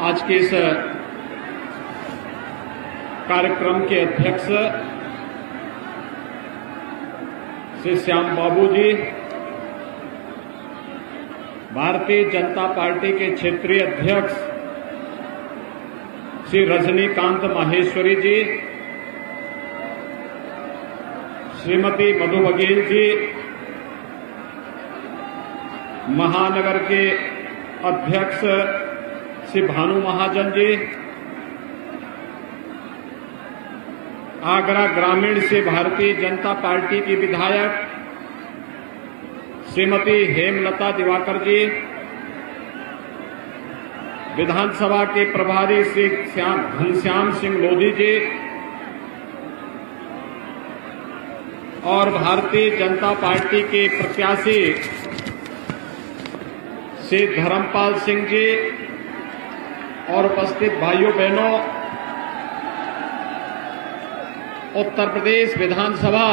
आज के इस कार्यक्रम के अध्यक्ष श्री श्याम बाबू जी, भारतीय जनता पार्टी के क्षेत्रीय अध्यक्ष श्री रजनीकांत माहेश्वरी जी, श्रीमती मधु बघेल जी, महानगर के अध्यक्ष श्री भानु महाजन जी, आगरा ग्रामीण से भारतीय जनता पार्टी की विधायक श्रीमती हेमलता दिवाकर जी, विधानसभा के प्रभारी श्री घनश्याम सिंह लोधी जी और भारतीय जनता पार्टी के प्रत्याशी श्री धर्मपाल सिंह जी और उपस्थित भाइयों बहनों, उत्तर प्रदेश विधानसभा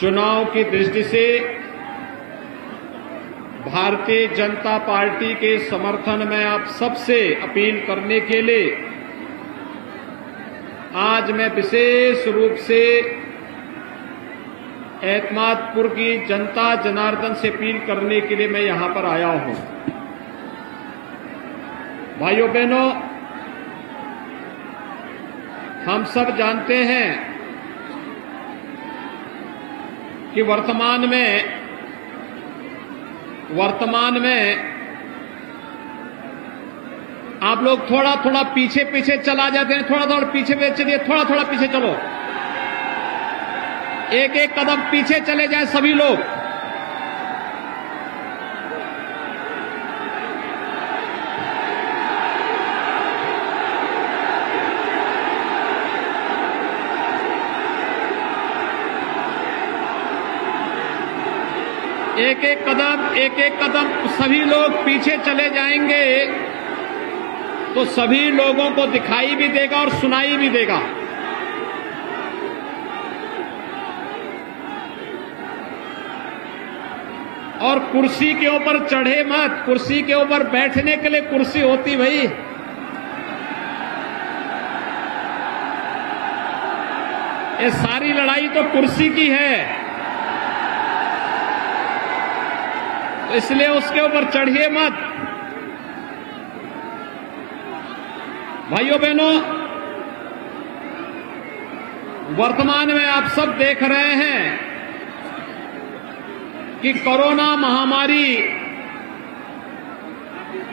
चुनाव की दृष्टि से भारतीय जनता पार्टी के समर्थन में आप सबसे अपील करने के लिए आज मैं विशेष रूप से एतमादपुर की जनता जनार्दन से अपील करने के लिए मैं यहां पर आया हूं। भाइयों बहनों, हम सब जानते हैं कि वर्तमान में आप लोग थोड़ा थोड़ा पीछे पीछे चला जाते हैं, थोड़ा थोड़ा पीछे चलिए, थोड़ा थोड़ा पीछे चलो, एक एक कदम पीछे चले जाए सभी लोग। एक एक कदम सभी लोग पीछे चले जाएंगे तो सभी लोगों को दिखाई भी देगा और सुनाई भी देगा। और कुर्सी के ऊपर चढ़े मत, कुर्सी के ऊपर बैठने के लिए कुर्सी होती भाई। ये सारी लड़ाई तो कुर्सी की है, तो इसलिए उसके ऊपर चढ़िए मत। भाइयों बहनों, वर्तमान में आप सब देख रहे हैं कि कोरोना महामारी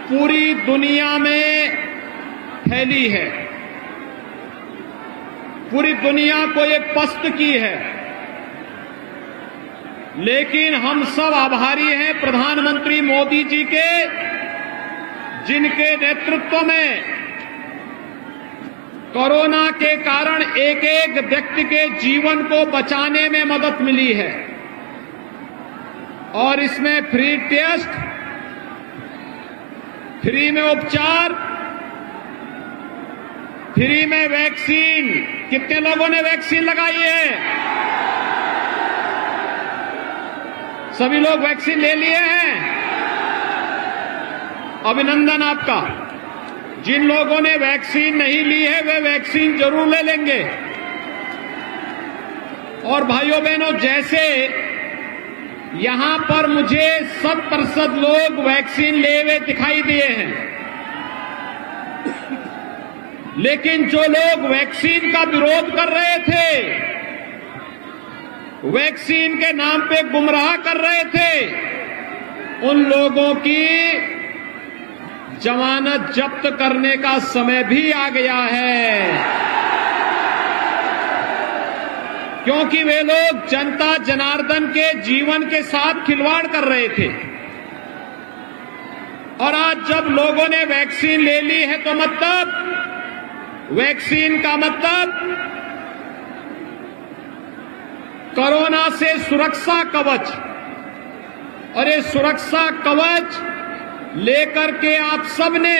पूरी दुनिया में फैली है, पूरी दुनिया को ये पस्त की है। लेकिन हम सब आभारी हैं प्रधानमंत्री मोदी जी के, जिनके नेतृत्व में कोरोना के कारण एक एक व्यक्ति के जीवन को बचाने में मदद मिली है। और इसमें फ्री टेस्ट, फ्री में उपचार, फ्री में वैक्सीन। कितने लोगों ने वैक्सीन लगाई है? सभी लोग वैक्सीन ले लिए हैं, अभिनंदन आपका। जिन लोगों ने वैक्सीन नहीं ली है वे वैक्सीन जरूर ले लेंगे। और भाइयों बहनों, जैसे यहां पर मुझे 100% लोग वैक्सीन ले हुए दिखाई दिए हैं, लेकिन जो लोग वैक्सीन का विरोध कर रहे थे, वैक्सीन के नाम पे गुमराह कर रहे थे, उन लोगों की जमानत जब्त करने का समय भी आ गया है, क्योंकि वे लोग जनता जनार्दन के जीवन के साथ खिलवाड़ कर रहे थे। और आज जब लोगों ने वैक्सीन ले ली है तो मतलब वैक्सीन का मतलब कोरोना से सुरक्षा कवच, और ये सुरक्षा कवच लेकर के आप सबने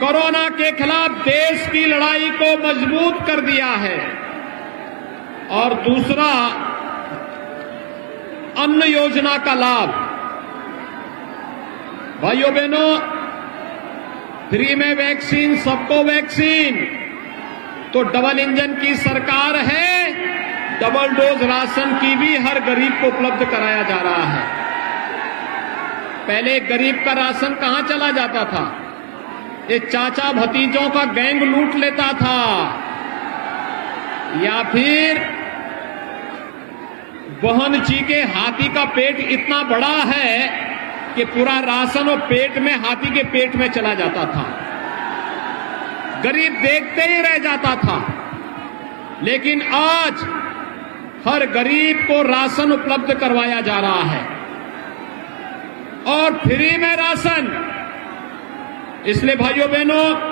कोरोना के खिलाफ देश की लड़ाई को मजबूत कर दिया है। और दूसरा, अन्न योजना का लाभ। भाइयों बहनों, फ्री में वैक्सीन, सबको वैक्सीन, तो डबल इंजन की सरकार है। डबल डोज राशन की भी हर गरीब को उपलब्ध कराया जा रहा है। पहले गरीब का राशन कहां चला जाता था? ये चाचा भतीजों का गैंग लूट लेता था, या फिर बहन जी के हाथी का पेट इतना बड़ा है कि पूरा राशन और पेट में, हाथी के पेट में चला जाता था। गरीब देखते ही रह जाता था। लेकिन आज हर गरीब को राशन उपलब्ध करवाया जा रहा है, और फ्री में राशन। इसलिए भाइयों बहनों,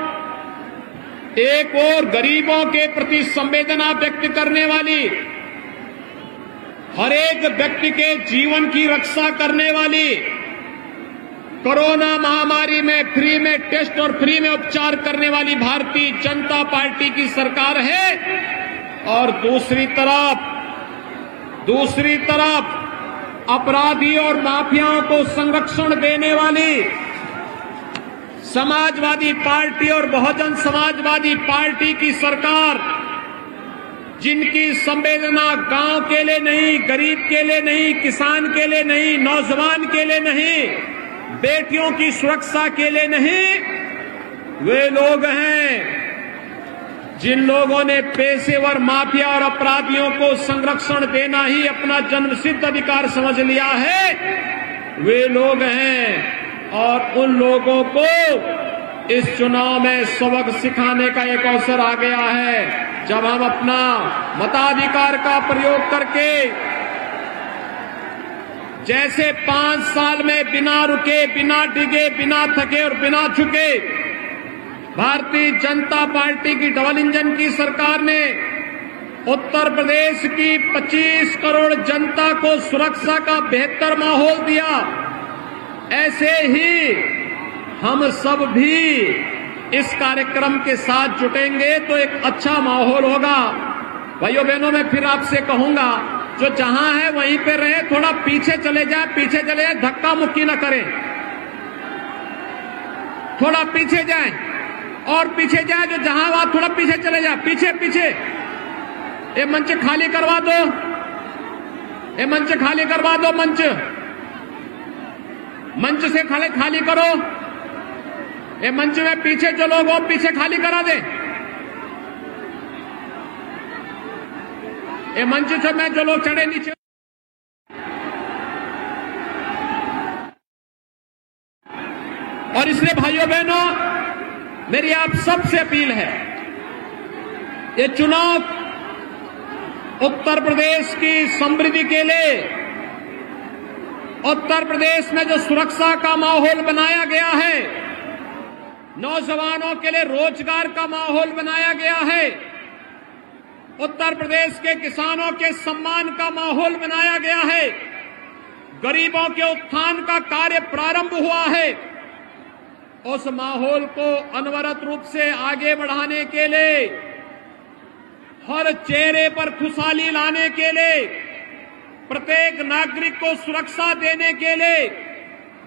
एक और गरीबों के प्रति संवेदना व्यक्त करने वाली, हर एक व्यक्ति के जीवन की रक्षा करने वाली, कोरोना महामारी में फ्री में टेस्ट और फ्री में उपचार करने वाली भारतीय जनता पार्टी की सरकार है। और दूसरी तरफ अपराधी और माफियाओं को संरक्षण देने वाली समाजवादी पार्टी और बहुजन समाजवादी पार्टी की सरकार, जिनकी संवेदना गांव के लिए नहीं, गरीब के लिए नहीं, किसान के लिए नहीं, नौजवान के लिए नहीं, बेटियों की सुरक्षा के लिए नहीं, वे लोग हैं जिन लोगों ने पेशेवर माफिया और अपराधियों को संरक्षण देना ही अपना जन्मसिद्ध अधिकार समझ लिया है। वे लोग हैं, और उन लोगों को इस चुनाव में सबक सिखाने का एक अवसर आ गया है, जब हम अपना मताधिकार का प्रयोग करके, जैसे 5 साल में बिना रुके, बिना डिगे, बिना थके और बिना झुके भारतीय जनता पार्टी की डबल इंजन की सरकार ने उत्तर प्रदेश की 25 करोड़ जनता को सुरक्षा का बेहतर माहौल दिया, ऐसे ही हम सब भी इस कार्यक्रम के साथ जुटेंगे तो एक अच्छा माहौल होगा। भाइयों बहनों, मैं फिर आपसे कहूंगा, जो जहां है वहीं पे रहे, थोड़ा पीछे चले जाए, धक्का मुक्की न करें, थोड़ा पीछे जाएं और पीछे जाए, जो जहां वहां थोड़ा पीछे चले जाए, पीछे। ये मंच खाली करवा दो, मंच से खाली करो। ये मंच में पीछे जो लोग हो, पीछे खाली करा दे। ये मंच से में जो लोग चढ़े नीचे, और इसलिए भाइयों बहनों, मेरी आप सबसे अपील है, ये चुनाव उत्तर प्रदेश की समृद्धि के लिए, उत्तर प्रदेश में जो सुरक्षा का माहौल बनाया गया है, नौजवानों के लिए रोजगार का माहौल बनाया गया है, उत्तर प्रदेश के किसानों के सम्मान का माहौल बनाया गया है, गरीबों के उत्थान का कार्य प्रारंभ हुआ है, उस माहौल को अनवरत रूप से आगे बढ़ाने के लिए, हर चेहरे पर खुशहाली लाने के लिए, प्रत्येक नागरिक को सुरक्षा देने के लिए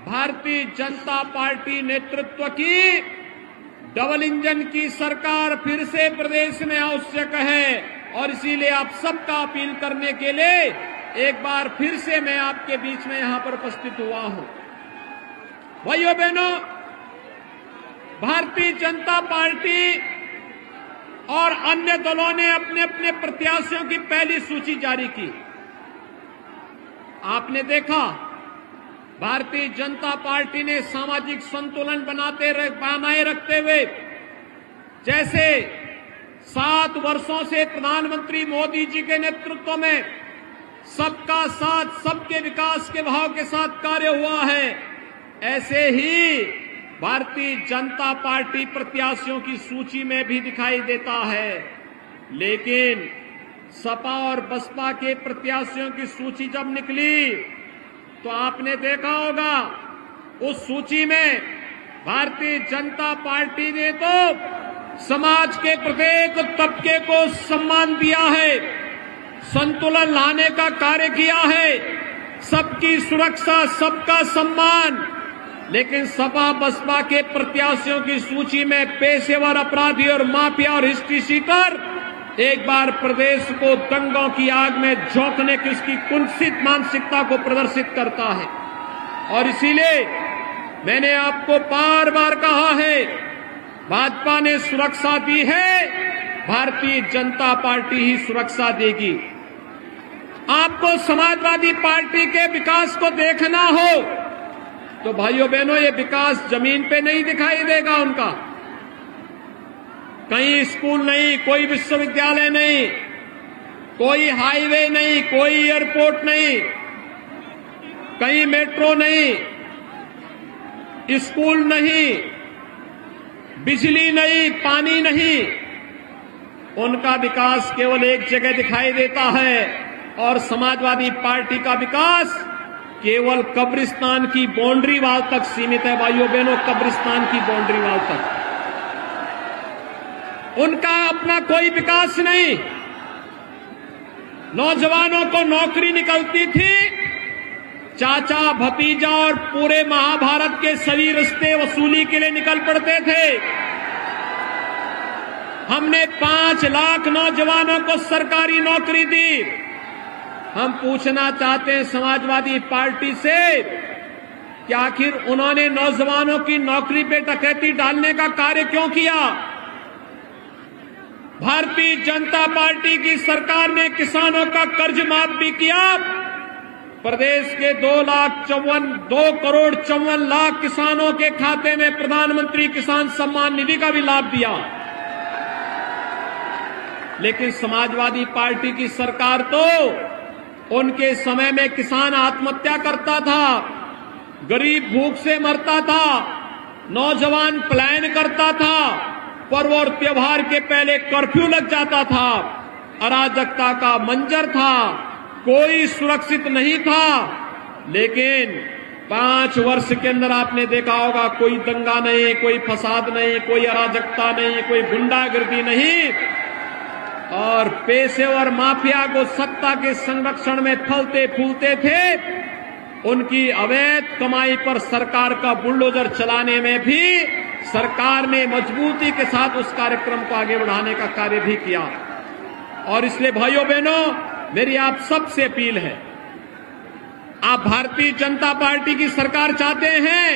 भारतीय जनता पार्टी नेतृत्व की डबल इंजन की सरकार फिर से प्रदेश में आवश्यक है। और इसीलिए आप सबका अपील करने के लिए एक बार फिर से मैं आपके बीच में यहां पर उपस्थित हुआ हूं। भाइयों बहनों, भारतीय जनता पार्टी और अन्य दलों ने अपने अपने प्रत्याशियों की पहली सूची जारी की। आपने देखा, भारतीय जनता पार्टी ने सामाजिक संतुलन बनाए रखते हुए, जैसे 7 वर्षों से प्रधानमंत्री मोदी जी के नेतृत्व में सबका साथ, सबके विकास के भाव के साथ कार्य हुआ है, ऐसे ही भारतीय जनता पार्टी प्रत्याशियों की सूची में भी दिखाई देता है। लेकिन सपा और बसपा के प्रत्याशियों की सूची जब निकली तो आपने देखा होगा, उस सूची में भारतीय जनता पार्टी ने तो समाज के प्रत्येक तबके को सम्मान दिया है, संतुलन लाने का कार्य किया है, सबकी सुरक्षा, सबका सम्मान, लेकिन सपा बसपा के प्रत्याशियों की सूची में पेशेवर अपराधी और माफिया और हिस्ट्री शीटर एक बार प्रदेश को दंगों की आग में झोंकने की उसकी कुत्सित मानसिकता को प्रदर्शित करता है। और इसीलिए मैंने आपको बार बार कहा है, भाजपा ने सुरक्षा दी है, भारतीय जनता पार्टी ही सुरक्षा देगी। आपको समाजवादी पार्टी के विकास को देखना हो तो भाइयों बहनों, ये विकास जमीन पे नहीं दिखाई देगा उनका। कहीं स्कूल नहीं, कोई विश्वविद्यालय नहीं, कोई हाईवे नहीं, कोई एयरपोर्ट नहीं, कहीं मेट्रो नहीं, स्कूल नहीं, बिजली नहीं, पानी नहीं। उनका विकास केवल एक जगह दिखाई देता है और समाजवादी पार्टी का विकास केवल कब्रिस्तान की बाउंड्री वाल तक सीमित है। भाइयों बहनों, कब्रिस्तान की बाउंड्री वाल तक उनका अपना कोई विकास नहीं। नौजवानों को नौकरी निकलती थी, चाचा भतीजा और पूरे महाभारत के सभी रिश्ते वसूली के लिए निकल पड़ते थे। हमने 5 लाख नौजवानों को सरकारी नौकरी दी। हम पूछना चाहते हैं समाजवादी पार्टी से कि आखिर उन्होंने नौजवानों की नौकरी पे डकैती डालने का कार्य क्यों किया? भारतीय जनता पार्टी की सरकार ने किसानों का कर्ज माफ भी किया। प्रदेश के 2 करोड़ 54 लाख किसानों के खाते में प्रधानमंत्री किसान सम्मान निधि का भी लाभ दिया। लेकिन समाजवादी पार्टी की सरकार तो उनके समय में किसान आत्महत्या करता था, गरीब भूख से मरता था, नौजवान पलायन करता था, पर्व और त्योहार के पहले कर्फ्यू लग जाता था, अराजकता का मंजर था, कोई सुरक्षित नहीं था। लेकिन 5 वर्ष के अंदर आपने देखा होगा, कोई दंगा नहीं, कोई फसाद नहीं, कोई अराजकता नहीं, कोई गुंडागर्दी नहीं और पेशेवर माफिया को सत्ता के संरक्षण में फलते फूलते थे। उनकी अवैध कमाई पर सरकार का बुलडोजर चलाने में भी सरकार ने मजबूती के साथ उस कार्यक्रम को आगे बढ़ाने का कार्य भी किया। और इसलिए भाइयों बहनों, मेरी आप सबसे अपील है, आप भारतीय जनता पार्टी की सरकार चाहते हैं?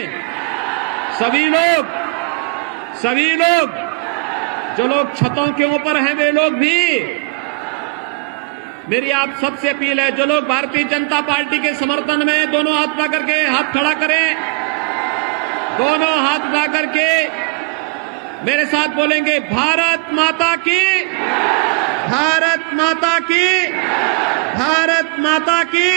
सभी लोग जो लोग छतों के ऊपर हैं वे लोग भी, मेरी आप सबसे अपील है, जो लोग भारतीय जनता पार्टी के समर्थन में दोनों हाथ उठा करके हाथ खड़ा करें, दोनों हाथ उठा करके मेरे साथ बोलेंगे, भारत माता की, भारत माता की, भारत माता की।